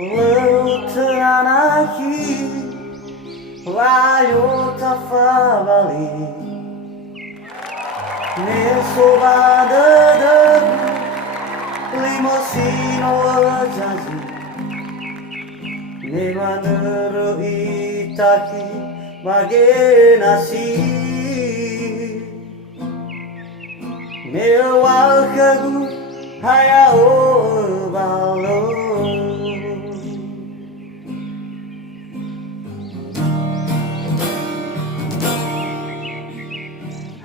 Leutanaki Vaiota favali Nesobada Limosino ajazi Nemanuru itaki Magenasi Newakagu Hayao balo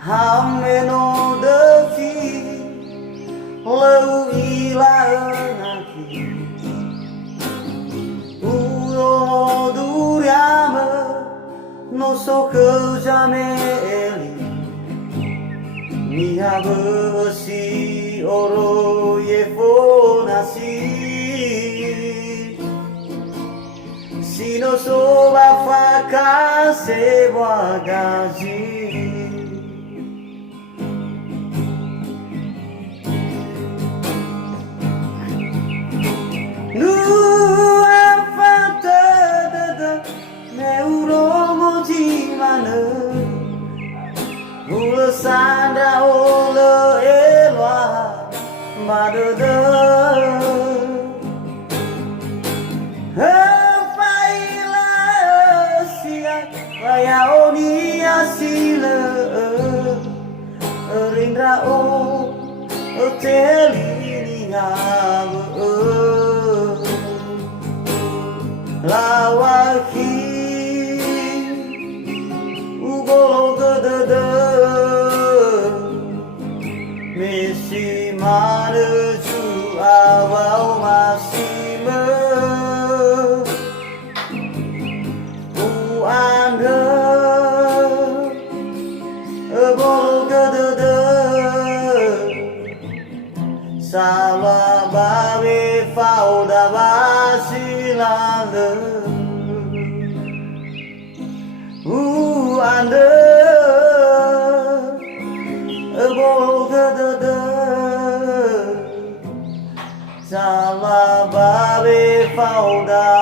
Hameno defi Lau ilanaki Uro duriama No soco jameli Mihabusi oro yefonasi Sino soba faca sebo agaji Sandra ola elwa madada faila sia vaya oni asila rindra o hoteli ningabu lawaki ugolo gadada Misi manuju awal masime Uanda Ebol gadada Salah babi fauda basilanda Uanda Ebol gadada Salah babi fauda